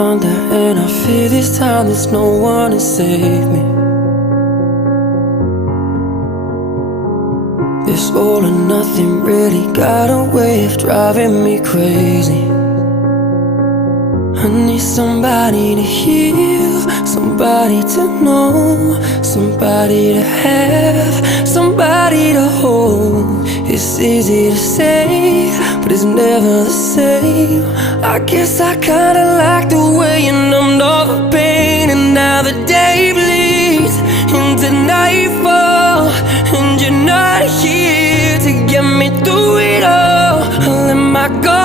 under, and I fear this time there's no one to save me. This all or nothing really got a way of driving me crazy. I need somebody to heal, somebody to know, somebody to have, somebody to hold. It's easy to say, but it's never the same. I guess I kinda like the way you numbed all the pain. And now the day bleeds into nightfall, and you're not here to get me through it all. I let my guard